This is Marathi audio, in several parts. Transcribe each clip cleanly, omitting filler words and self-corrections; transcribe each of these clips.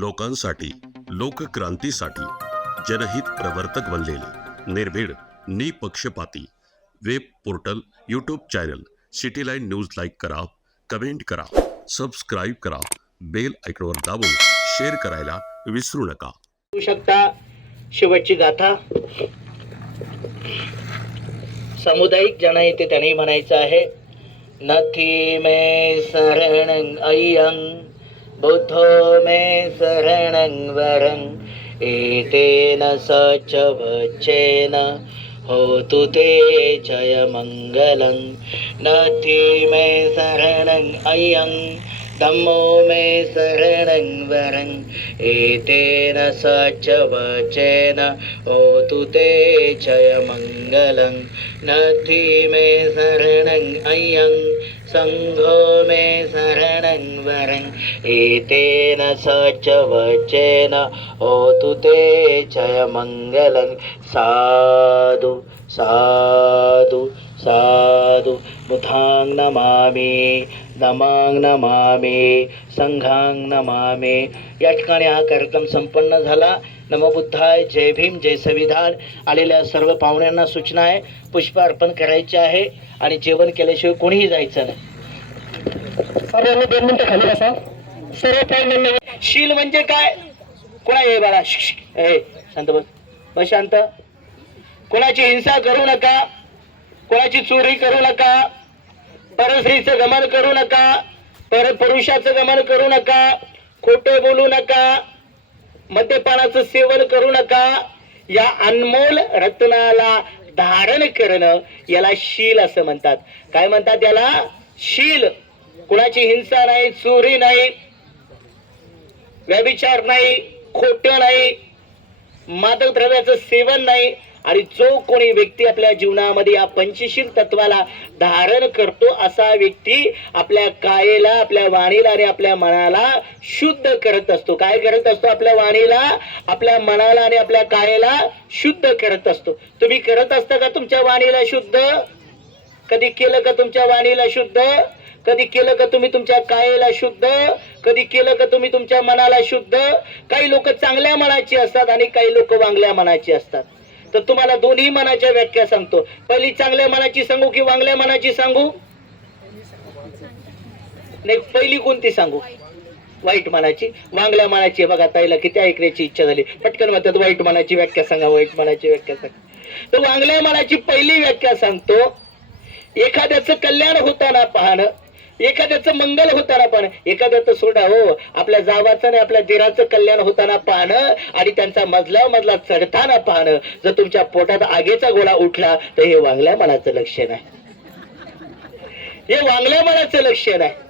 लोकांसाठी, लोकक्रांतीसाठी जनहित प्रवर्तक बनलेले निर्भीड, निपक्षपाती web portal, YouTube channel city line news like करा, कमेंट करा, सबस्क्राईब करा, बेल आयकॉनवर दाबून शेअर करायला विसरू नका. शकता शेवटची गाथा सामुदायिक जनहिते त्यांनी म्हणायचं आहे. नथी मे शरणं अय्यं बुद्धो मे शरणं वरं एतेन सच वचेन होतु ते जय मंगलं. नथी मे शरणं अय्यं धम्मो मे शरणं वरं एतेन सच वचेन होतु ते जय मंगलं. नथी मे शरणं अय्यं संघो मे शरणं वरं एतेन सच वचेन होतु ते जय मंगलं. साधु साधु साधु बुद्धां नमामि, धम्मां नमामि, संघां नमामि. या ठिकाणी हा कार्यक्रम संपन्न झाला. नमो बुद्धाय, जय भीम, जय संविधान. आलेल्या सर्व पाहुण्यांना सूचना आहे, पुष्प अर्पण करायचे आहे आणि जेवण केल्याशिवाय कोणीही जायचं नाही. सर्वांनी 2 मिनिटं खाली बसा. सर्व पाहुण्यांना शील म्हणजे काय? कोणा हे बाळा शांत बस, बस शांत. कोणाची हिंसा करू नका, कोणाची चोरी करू नका, परस्त्रीचं गमन करू नका, परपुरुषाचं गमन करू नका, खोटे बोलू नका, मद्यपानाचं सेवन करू नका. या अनमोल रत्नाला धारण करणं याला शील असं म्हणतात. काय म्हणतात याला? शील. कुणाची हिंसा नाही, चोरी नाही, व्यभिचार नाही, खोटं नाही, मादक द्रव्याचं सेवन नाही. आणि जो कोणी व्यक्ती आपल्या जीवनामध्ये या पंचशील तत्वाला धारण करतो असा व्यक्ती आपल्या कायेला, आपल्या वाणीला आणि आपल्या मनाला शुद्ध करत असतो. काय करत असतो? आपल्या वाणीला, आपल्या मनाला आणि आपल्या कायेला शुद्ध करत असतो. तुम्ही करत असता का तुमच्या वाणीला शुद्ध? कधी केलं का तुमच्या वाणीला शुद्ध? कधी केलं का तुम्ही तुमच्या कायेला शुद्ध? कधी केलं का तुम्ही तुमच्या मनाला शुद्ध? काही लोक चांगल्या मनाची असतात आणि काही लोक वांगल्या मनाची असतात. तर तुम्हाला दोन्ही मनाच्या व्याख्या सांगतो. पहिली चांगल्या मनाची सांगू की वांगल्या मनाची सांगू? नाही, पहिली कोणती सांगू? वाईट मनाची. वांगल्या मनाची. बघा ताईला किती ऐकण्याची इच्छा झाली, पटकन म्हणतात वाईट मनाची व्याख्या सांगा, वाईट मनाची व्याख्या सांगा. तर वांगल्या मनाची पहिली व्याख्या सांगतो. एखाद्याचं कल्याण होताना पाहणं, एखाद्याचं मंगल होताना पाहणं. एखाद्याचं सोडा हो, आपल्या जावाचं आणि आपल्या दिराचं कल्याण होताना पाहणं आणि त्यांचा मजला चढताना पाहणं. जर तुमच्या पोटात आगीचा गोळा उठला तर हे वांगल्या मनाचं लक्षण आहे. हे वांगल्या मनाचं लक्षण आहे.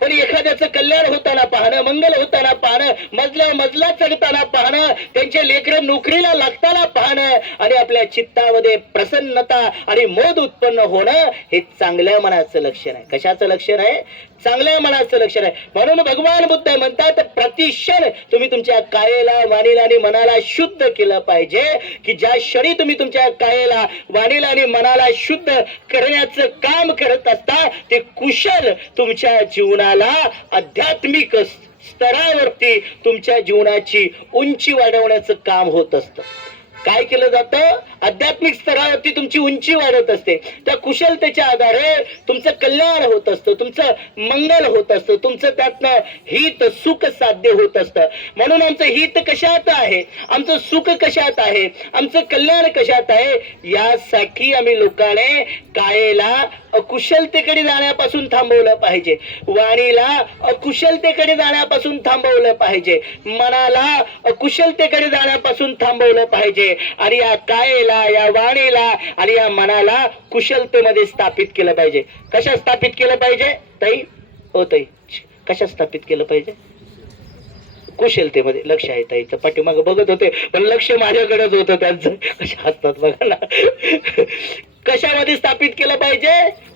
पण एखाद्याचं कल्याण होताना पाहणं, मंगल होताना पाहणं, मजला चढताना पाहणं, त्यांचे लेकरं नोकरीला लागताना पाहणं आणि आपल्या चित्तामध्ये प्रसन्नता आणि मोद उत्पन्न होणं हे चांगल्या मनाचं लक्षण आहे. कशाचं लक्षण आहे? चांगल्या मनाचं लक्षण आहे. म्हणून भगवान बुद्ध म्हणतात प्रतिक्षण तुम्ही तुमच्या कायेला, वाणीला आणि मनाला शुद्ध केलं पाहिजे. की ज्या क्षणी तुम्ही तुमच्या कायेला, वाणीला आणि मनाला शुद्ध करण्याचं काम करत असता ते कुशल तुमच्या जीवनाला आध्यात्मिक स्तरावरती तुमच्या जीवनाची उंची वाढवण्याचं काम होत असतं. काय केलं जातं? आध्यात्मिक स्तरावरती तुमची उंची वाढत असते. त्या कुशलतेच्या आधारे तुमचं कल्याण होत असतं, तुमचं मंगल होत असतं, तुमचं त्यातनं हित सुख साध्य होत असतं. म्हणून आमचं हित कशात आहे, आमचं सुख कशात आहे, आमचं कल्याण कशात आहे, यासाठी आम्ही लोकांनी कायेला अकुशलतेकडे जाण्यापासून थांबवलं पाहिजे, वाणीला अकुशलतेकडे जाण्यापासून थांबवलं पाहिजे, मनाला अकुशलतेकडे जाण्यापासून थांबवलं पाहिजे आणि या कायेला, या वाणीला आणि या मनाला कुशलतेमध्ये स्थापित केलं पाहिजे. कशा स्थापित केलं पाहिजे ताई? हो ताई, कशा स्थापित केलं पाहिजे? कुशलतेमध्ये. लक्ष आहे ताईचं, पाठीमागं बघत होते पण लक्ष माझ्याकडेच होतं त्यांचं. कशा असतात बघा ना. कशामध्ये स्थापित केलं पाहिजे?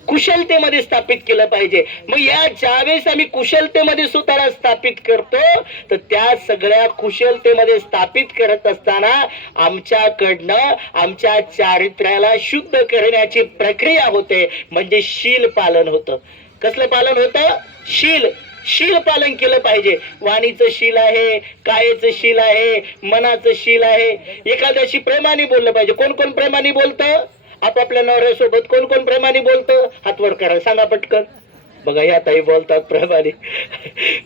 कुशलतेमध्ये स्थापित केलं पाहिजे. मग या ज्यावेळेस आम्ही कुशलतेमध्ये स्वतःला स्थापित करतो तर त्या सगळ्या कुशलतेमध्ये स्थापित करत असताना आमच्याकडनं आमच्या चारित्र्याला शुद्ध करण्याची प्रक्रिया होते, म्हणजे शील पालन होतं. कसलं पालन होतं? शील. शील पालन केलं पाहिजे. वाणीचं शील आहे, कायेचं शील आहे, मनाचं शील आहे. एखाद्याशी प्रेमाने बोललं पाहिजे. कोण कोण प्रेमाने बोलतं? आपापल्या नवऱ्यासोबत कोण कोण प्रेमाने बोलतं? हात वर करा, सांगा पटकन. बघा या ताई बोलतात प्रेमाने.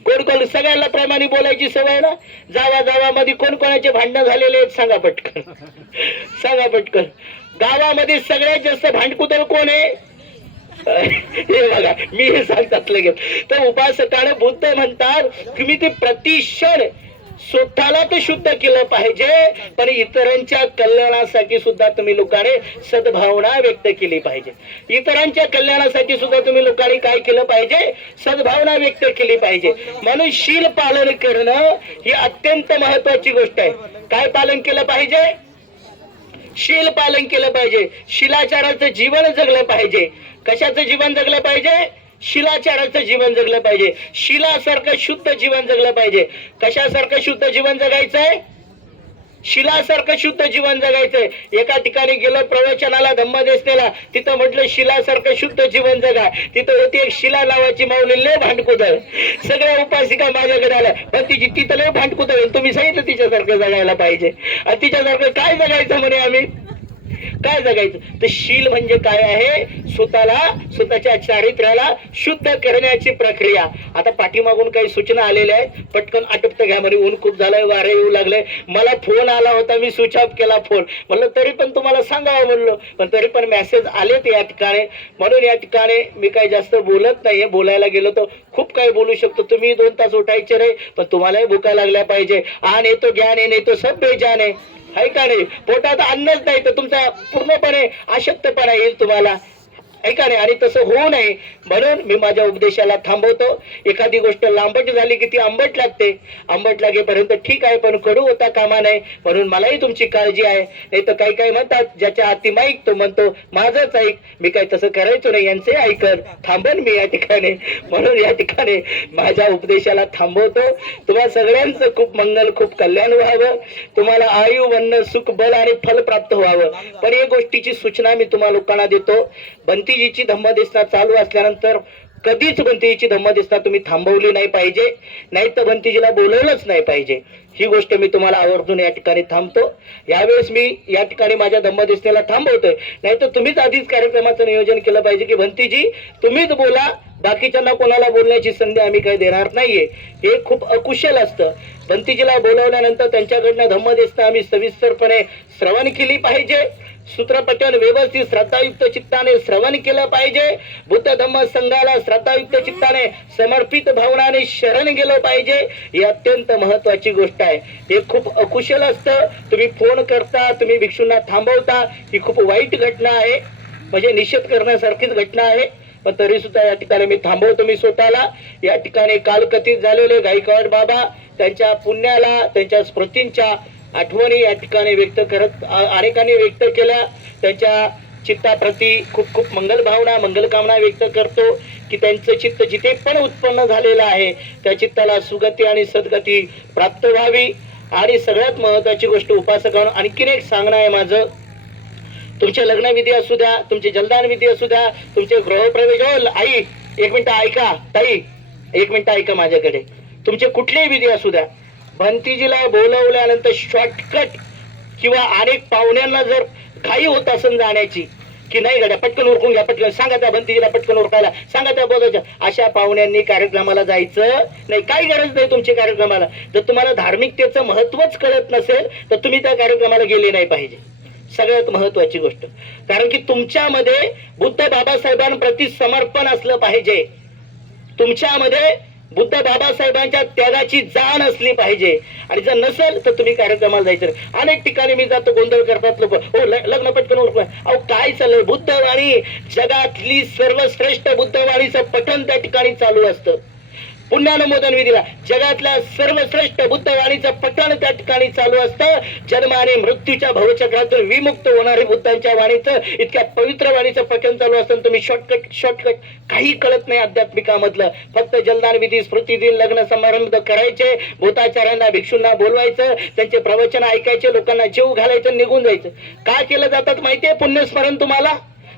कोण कोण? सगळ्यांना प्रेमाने बोलायची सवय ना. जावा जावा मध्ये कोण कोणाचे भांडणं झालेले आहेत? सांगा पटकन, सांगा पटकन. गावामध्ये सगळ्यात जास्त भांडकुदळ कोण आहे? हे बघा, मी हे सांगतात लगेच. तर उपासकाने बुद्ध म्हणतात तुम्ही ते प्रतिक्षण स्वतःला तर शुद्ध केलं पाहिजे, पण इतरांच्या कल्याणासाठी सुद्धा तुम्ही लोकांनी सद्भावना व्यक्त केली पाहिजे. इतरांच्या कल्याणासाठी सुद्धा तुम्ही लोकांनी काय केलं पाहिजे? सद्भावना व्यक्त केली पाहिजे. म्हणून शील पालन करणं ही अत्यंत महत्वाची गोष्ट आहे. काय पालन केलं पाहिजे? शील पालन केलं पाहिजे. शिलाचाराचं जीवन जगलं पाहिजे. कशाचं जीवन जगलं पाहिजे? शिलाचाराचं जीवन जगलं पाहिजे. शिलासारखं शुद्ध जीवन जगलं पाहिजे. कशासारखं शुद्ध जीवन जगायचंय? शिलासारखं शुद्ध जीवन जगायचंय. एका ठिकाणी गेलो प्रवचनाला, धम्मदेसनेला, तिथं म्हटलं शिलासारखं शुद्ध जीवन जगा. तिथं होती एक शिला नावाची माऊली, लय भांडकुदळ. सगळ्या उपासिका माझ्याकडे आल्या, पण तिथं लय भांडकुदळ. तुम्ही सांगितलं तिच्यासारखं जगायला पाहिजे. आणि तिच्यासारखं काय जगायचं म्हणे आम्ही? काय जगायचं? तर शील म्हणजे काय आहे? स्वतःला, स्वतःच्या चारित्र्याला शुद्ध करण्याची प्रक्रिया. आता पाठीमागून काही सूचना आलेल्या आहेत, पटकन आटपतं घ्या. मध्ये ऊन खूप झालंय, वारे येऊ लागले. मला फोन आला होता, मी स्विच ऑफ केला फोन. म्हणलं तरी पण तुम्हाला सांगावं म्हणलं, पण तरी पण मेसेज आलेत या ठिकाणी. म्हणून या ठिकाणी मी काही जास्त बोलत नाहीये. बोलायला गेलो तर खूप काही बोलू शकतो. तुम्ही 2 तास उठायचे रे, पण तुम्हालाही भुका लागल्या पाहिजे. आण येतो ज्ञान आहे, नाही तो सब बेजान आहे. आहे का नाही? पोटात अन्नच नाही तर तुमचा पूर्णपणे अशक्तपणा येईल तुम्हाला. आहे का नाही? आणि तसं होऊ नये म्हणून मी माझ्या उपदेशाला थांबवतो. एखादी गोष्ट लांबट झाली की ती आंबट लागते. आंबट लागेपर्यंत ठीक आहे, पण कडू होता कामा नये. म्हणून मलाही तुमची काळजी आहे. नाही तर काही काही म्हणतात ज्याच्या हाती माईक तो म्हणतो माझंच ऐक. मी काही तसं करायचो नाही, यांचे ऐकन थांबन मी या ठिकाणी. म्हणून या ठिकाणी माझ्या उपदेशाला थांबवतो. तुम्हा सगळ्यांचं खूप मंगल, खूप कल्याण व्हावं. तुम्हाला आयु, वन्न, सुख, बल आणि फल प्राप्त व्हावं. पण एक गोष्टीची सूचना मी तुम्हा लोकांना देतो. बंतीजीची धम्मदेसना चालू असल्यानंतर कधीच बंतीजीची धम्मदेसना तुम्ही थांबवली नाही पाहिजे, नाही तर बंतीजीला बोलवलंच नाही पाहिजे. ही गोष्ट मी तुम्हाला आवर्जून या ठिकाणी थांबतो. यावेळेस मी या ठिकाणी माझ्या धम्मदेसनेला थांबवतोय. नाही तर तुम्हीच आधीच कार्यक्रमाचं नियोजन केलं पाहिजे की बंतीजी तुम्हीच बोला, बाकीच्यांना कोणाला बोलण्याची संधी आम्ही काही देणार नाहीये. हे खूप अकुशल असतं. बंतीजीला बोलवल्यानंतर त्यांच्याकडनं धम्मदेसना आम्ही सविस्तरपणे श्रवण केली पाहिजे. सूत्रपठण व्यवस्थित श्रद्धायुक्त चित्ताने श्रवण केलं पाहिजे. बुद्ध धम्म संघाला श्रद्धायुक्त चित्ताने समर्पित भावनाने शरण गेलं पाहिजे. ही अत्यंत महत्वाची गोष्ट आहे. हे खूप अकुशल असतं. तुम्ही फोन करता, तुम्ही भिक्षूंना थांबवता, ही खूप वाईट घटना आहे. म्हणजे निषेध करण्यासारखीच घटना आहे. पण तरी सुद्धा या ठिकाणी मी थांबवतो मी स्वतःला. या ठिकाणी कालकथित झालेले गायकवाड बाबा, त्यांच्या पुण्याला, त्यांच्या स्मृतींच्या आठवणी या ठिकाणी व्यक्त करत अनेकांनी व्यक्त केल्या. त्यांच्या चित्ताप्रती खूप खूप मंगल भावना, मंगल कामना व्यक्त करतो की त्यांचं चित्त जिथे पण उत्पन्न झालेलं आहे त्या चित्ताला सुगती आणि सद्गती प्राप्त व्हावी. आणि सगळ्यात महत्वाची गोष्ट उपासकांना आणखीन एक सांगणं आहे माझं. तुमचे लग्नविधी असू द्या, तुमचे जलदान विधी असू द्या, तुमचे गृहप्रवेश, आई एक मिनिट ऐका, ताई एक मिनिट ऐका माझ्याकडे. तुमचे कुठलेही विधी असू द्या, बंतीजीला बोलवल्यानंतर शॉर्टकट किंवा अनेक पाहुण्यांना जर घाई होत असेल जाण्याची की नाही गड्या पटकन उरकून घ्या, पटकन सांगा त्या बंतीजीला पटकन उरकायला, सांगा त्या बोलायच्या, अशा पाहुण्यांनी कार्यक्रमाला जायचं नाही. काही गरज नाही तुमच्या कार्यक्रमाला. जर तुम्हाला धार्मिकतेचं महत्वच कळत नसेल तर तुम्ही त्या कार्यक्रमाला गेले नाही पाहिजे. सगळ्यात महत्वाची गोष्ट. कारण की तुमच्यामध्ये बुद्ध बाबासाहेबांप्रती समर्पण असलं पाहिजे. तुमच्यामध्ये बुद्ध बाबासाहेबांच्या त्यागाची जाण असली पाहिजे. आणि जर नसेल तर तुम्ही कार्यक्रमाला जायचं नाही. अनेक ठिकाणी मी जातो, गोंधळ करतात लोक, हो लग्न पटकन उरकलं. अहो काय चाललंय? बुद्धवाणी, जगातली सर्वश्रेष्ठ बुद्धवाणीचं पठण त्या ठिकाणी चालू असतं. पुण्यानुमोदन विधीला जगातल्या सर्वश्रेष्ठ बुद्धवाणीचं पठण त्या ठिकाणी चालू असतं. जन्म आणि मृत्यूच्या भवचक्रातून विमुक्त होणारे बुद्धांच्या वाणीचं, इतक्या पवित्र वाणीचं पठण चालू असतं. तुम्ही शॉर्टकट काही कळत नाही अध्यात्मिकामधलं. फक्त जलदान विधी, स्मृती दिन, लग्न समारंभ करायचे, भूताचार्यांना, भिक्षूंना बोलवायचं, त्यांचे प्रवचन ऐकायचे, लोकांना जीव घालायचं, निघून जायचं. का केलं जातात माहितीये पुण्यस्मरण तुम्हाला?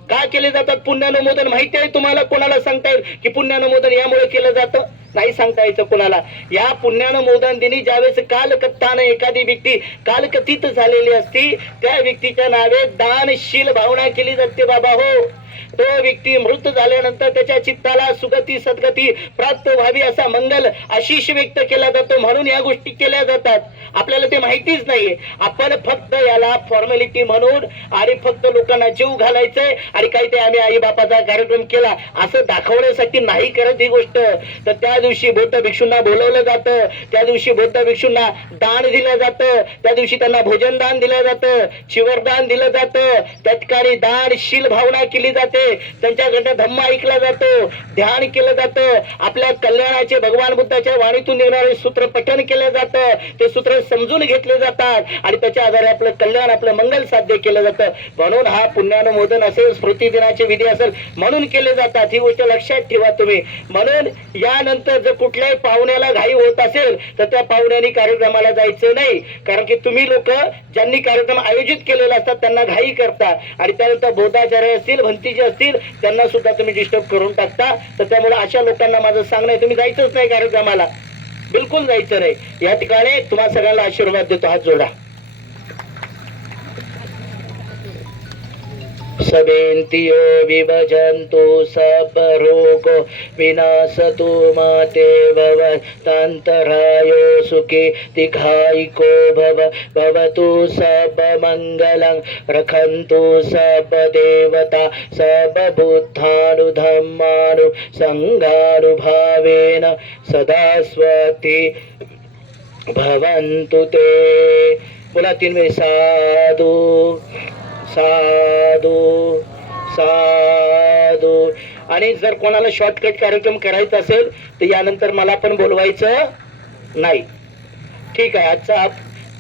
का केले जातात पुण्यानुमोदन माहिती आहे तुम्हाला? कोणाला सांगता येईल की पुण्यानुमोदन यामुळे केलं जातं? नाही सांगता यायचं कोणाला. या पुण्यानं मोदन दिनी ज्यावेळेस कालकत्तानं एखादी व्यक्ती कालकथित झालेली असती त्या व्यक्तीच्या नावे दानशील भावना केली जाते बाबा हो. तो व्यक्ती मृत झाल्यानंतर त्याच्या चित्ताला सुगती सद्गती प्राप्त व्हावी असा मंगल आशीष व्यक्त केला जातो म्हणून या गोष्टी केल्या जातात. आपल्याला ते माहितीच नाहीये. आपण फक्त याला फॉर्मॅलिटी म्हणून आणि फक्त लोकांना जीव घालायचंय आणि काही ते आम्ही आई बापाचा कार्यक्रम केला असं दाखवण्यासाठी नाही करत ही गोष्ट. तर त्या दिवशी बौद्ध भिक्षूंना बोलवलं जातं, त्या दिवशी बौद्ध भिक्षूंना दान दिलं जातं, त्या दिवशी त्यांना भोजन दान दिलं जातं, चिवरदान दिलं जातं, त्या ठिकाणी दानशील भावना केली जाते, त्यांच्याकडनं धम्म ऐकला जातो, ध्यान केलं जातं, आपल्या कल्याणाचे भगवान बुद्धाच्या वाणीतून येणारे सूत्र पठन केलं जातं, ते सूत्र समजून घेतले जातात आणि त्याच्या आधारे आपलं कल्याण आपलं मंगल साध्य केलं जातं. म्हणून हा पुण्यानुमोदन असेल, स्मृती दिनाचे विधी असेल म्हणून केले जातात. ही गोष्ट लक्षात ठेवा तुम्ही. म्हणून यानंतर जर कुठल्याही पाहुण्याला घाई होत असेल तर त्या पाहुण्यानी कार्यक्रमाला जायचं नाही. कारण की तुम्ही लोक ज्यांनी कार्यक्रम आयोजित केलेला असतात त्यांना घाई करता आणि त्यानंतर बौद्धाचार्य असतील, भंतीचे असतील त्यांना सुद्धा तुम्ही डिस्टर्ब करून टाकता. तर त्यामुळे अशा लोकांना माझं सांगणं आहे तुम्ही जायचंच नाही कार्यक्रमाला, बिलकुल जायचं नाही. या ठिकाणी तुम्हा सगळ्यांना आशीर्वाद देतो. हात जोडा. सबेंतियो विभजन्तु सब रोगो विनाशतु माते भवतान्तरायो सुखी दीर्घायिको भवतु सब मंगलं रखन्तु सब देवता सब बुद्धानुधम्मानु संघानुभावेन सदा स्वती भवन्तु ते. बोला 3 वेळेस साधू साधू साधू. आणि जर कोणाला शॉर्टकट कार्यक्रम करायचा असेल तर यानंतर मला पण बोलवायचं नाही. ठीक आहे. आजचा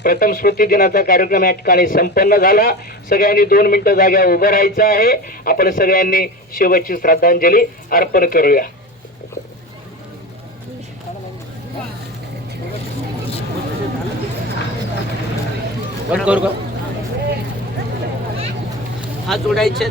प्रथम स्मृती दिनाचा कार्यक्रम या ठिकाणी संपन्न झाला. सगळ्यांनी 2 मिनिटं जाग्यावर उभं राहायचं आहे. आपण सगळ्यांनी शेवटची श्रद्धांजली अर्पण करूया. हात जोडायचे.